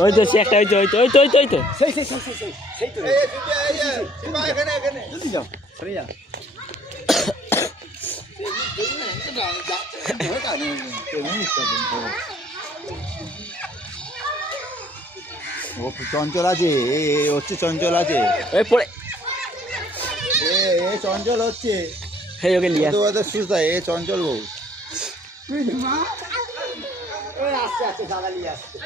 ওই তো সে একটা ওই তো ওই তো ওই তো ওই তো ওই তো সেই তো জলদি যাও সরে যা ও চঞ্চল আছে হচ্ছে চঞ্চল আছে ওই পড়ে এ চঞ্চল হচ্ছে সেই ওকে নিয়ে তোমাদের সুস্থ এ চঞ্চল বউ আসছে আসছে দাদা নিয়ে আসছে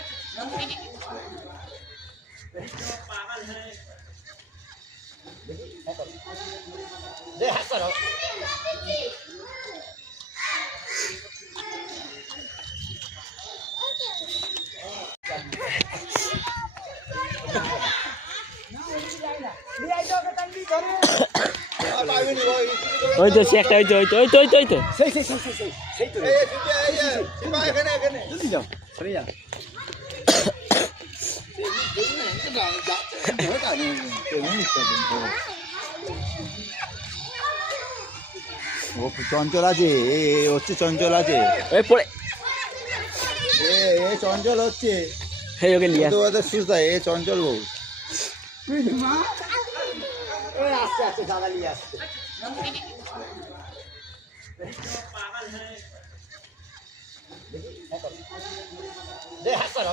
ওই তো সে একটা ওই তো ওই তো ওই তো ওই তো ওই তো সেই তো জলদি যাও সরে যা ও চঞ্চল আছে হচ্ছে চঞ্চল আছে ওই পড়ে এ চঞ্চল হচ্ছে সেই ওকে নিয়ে তোমাদের সুস্থ এ চঞ্চল বউ আসছে আসছে দাদা নিয়ে আসছে হাত করো